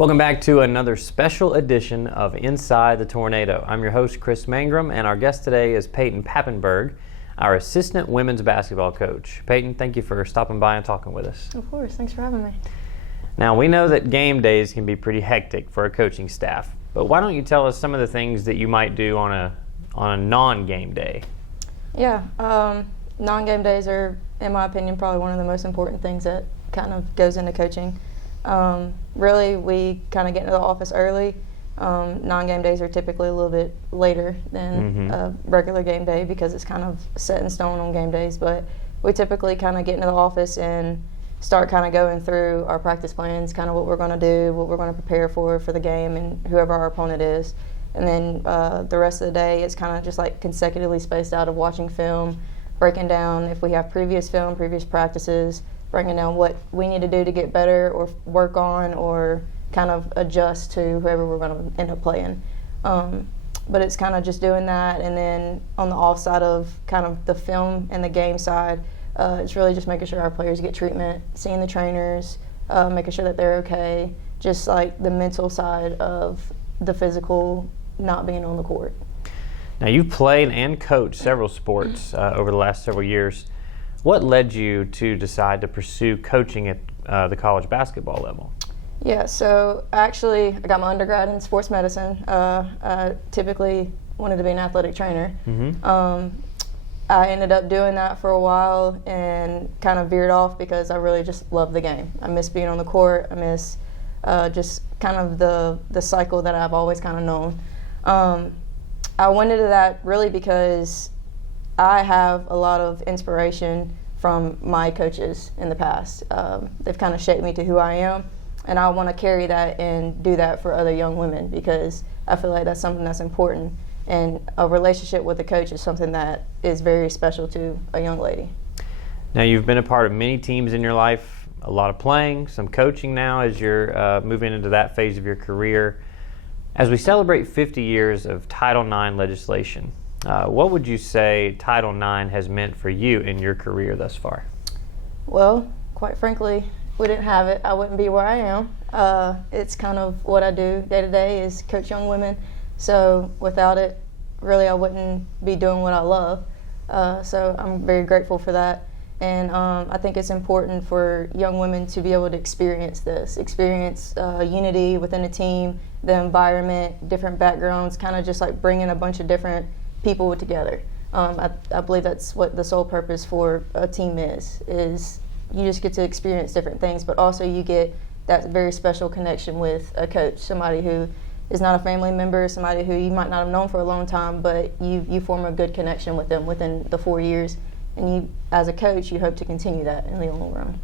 Welcome back to another special edition of Inside the Tornado. I'm your host, Chris Mangrum, and our guest today is Peyton Papenburg, our assistant women's basketball coach. Peyton, thank you for stopping by and talking with us. Of course, thanks for having me. Now, we know that game days can be pretty hectic for a coaching staff, but why don't you tell us some of the things that you might do on a non-game day? Yeah, non-game days are, in my opinion, probably one of the most important things that kind of goes into coaching. Really, we kind of get into the office early. Non-game days are typically a little bit later than a regular game day because it's kind of set in stone on game days. But we typically kind of get into the office and start kind of going through our practice plans, kind of what we're going to do, what we're going to prepare for the game, and whoever our opponent is. And then the rest of the day is kind of just like consecutively spaced out of watching film, breaking down if we have previous film, previous practices, breaking down what we need to do to get better or work on or kind of adjust to whoever we're going to end up playing. But it's kind of just doing that, and then on the off side of kind of the film and the game side, it's really just making sure our players get treatment, seeing the trainers, making sure that they're okay, just like the mental side of the physical not being on the court. Now, you've played and coached several sports over the last several years. What led you to decide to pursue coaching at the college basketball level? Yeah, so actually I got my undergrad in sports medicine. I typically wanted to be an athletic trainer. I ended up doing that for a while and kind of veered off because I really just love the game. I miss being on the court. I miss just kind of the cycle that I've always kind of known. I went into that really because I have a lot of inspiration from my coaches in the past. They've kind of shaped me to who I am, and I want to carry that and do that for other young women because I feel like that's something that's important, and a relationship with a coach is something that is very special to a young lady. Now, you've been a part of many teams in your life, a lot of playing, some coaching now as you're moving into that phase of your career. As we celebrate 50 years of Title IX legislation, what would you say Title IX has meant for you in your career thus far? Well, quite frankly, if we didn't have it, I wouldn't be where I am. It's kind of what I do day to day is coach young women. So without it, really I wouldn't be doing what I love. So I'm very grateful for that. And I think it's important for young women to be able to experience this, unity within a team, the environment, different backgrounds, kind of just like bringing a bunch of different people together. I believe that's what the sole purpose for a team is you just get to experience different things, but also you get that very special connection with a coach, somebody who is not a family member, somebody who you might not have known for a long time, but you form a good connection with them within the 4 years. And you, as a coach, you hope to continue that in the long run.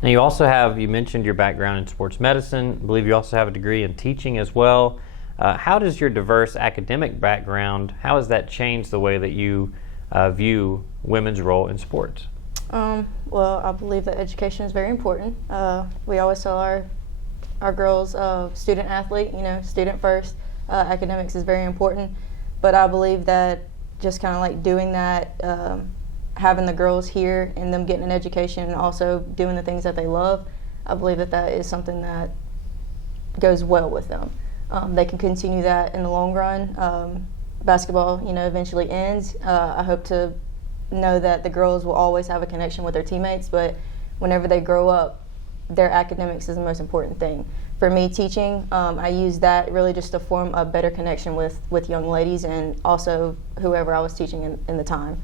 Now, you mentioned your background in sports medicine. I believe you also have a degree in teaching as well. How does your diverse academic background, how has that changed the way that you view women's role in sports? Well, I believe that education is very important. We always tell our girls, student athlete, student first. Academics is very important. But I believe that just kind of like doing that, having the girls here and them getting an education and also doing the things that they love, I believe that is something that goes well with them. They can continue that in the long run. Basketball, eventually ends. I hope to know that the girls will always have a connection with their teammates, but whenever they grow up, their academics is the most important thing. For me, teaching, I use that really just to form a better connection with young ladies and also whoever I was teaching in the time.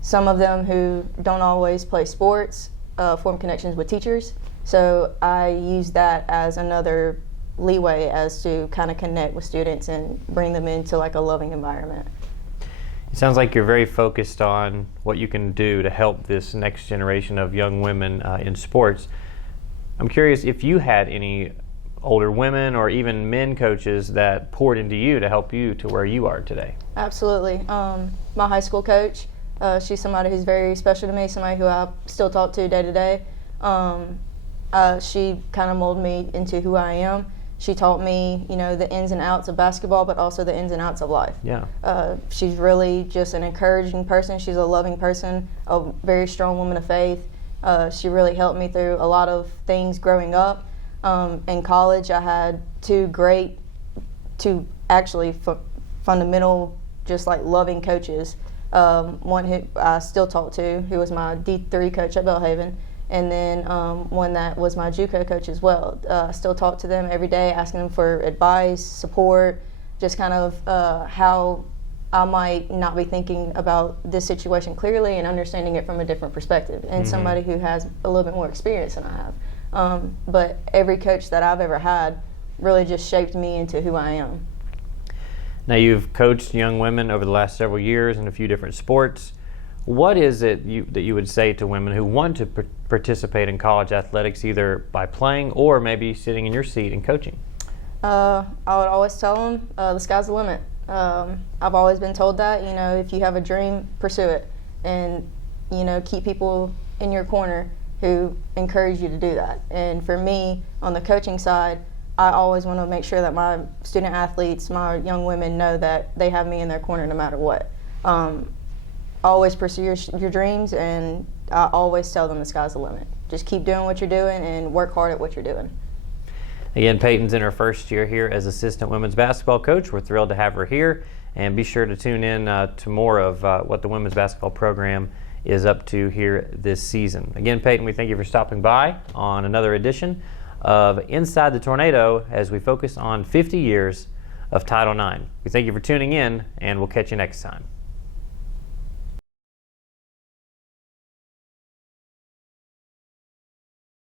Some of them who don't always play sports form connections with teachers, so I use that as another leeway as to kind of connect with students and bring them into like a loving environment. It sounds like you're very focused on what you can do to help this next generation of young women in sports. I'm curious if you had any older women or even men coaches that poured into you to help you to where you are today. Absolutely. My high school coach, she's somebody who's very special to me, somebody who I still talk to day to day. She kind of molded me into who I am. She taught me, the ins and outs of basketball, but also the ins and outs of life. Yeah. She's really just an encouraging person. She's a loving person, a very strong woman of faith. She really helped me through a lot of things growing up. In college, I had two actually fundamental, just like loving coaches. One who I still talk to, who was my D3 coach at Belhaven, and then one that was my JUCO coach as well. Still talk to them every day, asking them for advice, support, just kind of how I might not be thinking about this situation clearly and understanding it from a different perspective, and somebody who has a little bit more experience than I have. But every coach that I've ever had really just shaped me into who I am. Now, you've coached young women over the last several years in a few different sports. What is it that you would say to women who want to participate in college athletics, either by playing or maybe sitting in your seat and coaching? I would always tell them the sky's the limit. I've always been told that, if you have a dream, pursue it, and keep people in your corner who encourage you to do that. And for me, on the coaching side, I always want to make sure that my student athletes, my young women, know that they have me in their corner no matter what. Always pursue your dreams, and I always tell them the sky's the limit. Just keep doing what you're doing and work hard at what you're doing. Again, Peyton's in her first year here as assistant women's basketball coach. We're thrilled to have her here, and be sure to tune in to more of what the women's basketball program is up to here this season. Again, Peyton, we thank you for stopping by on another edition of Inside the Tornado as we focus on 50 years of Title IX. We thank you for tuning in, and we'll catch you next time.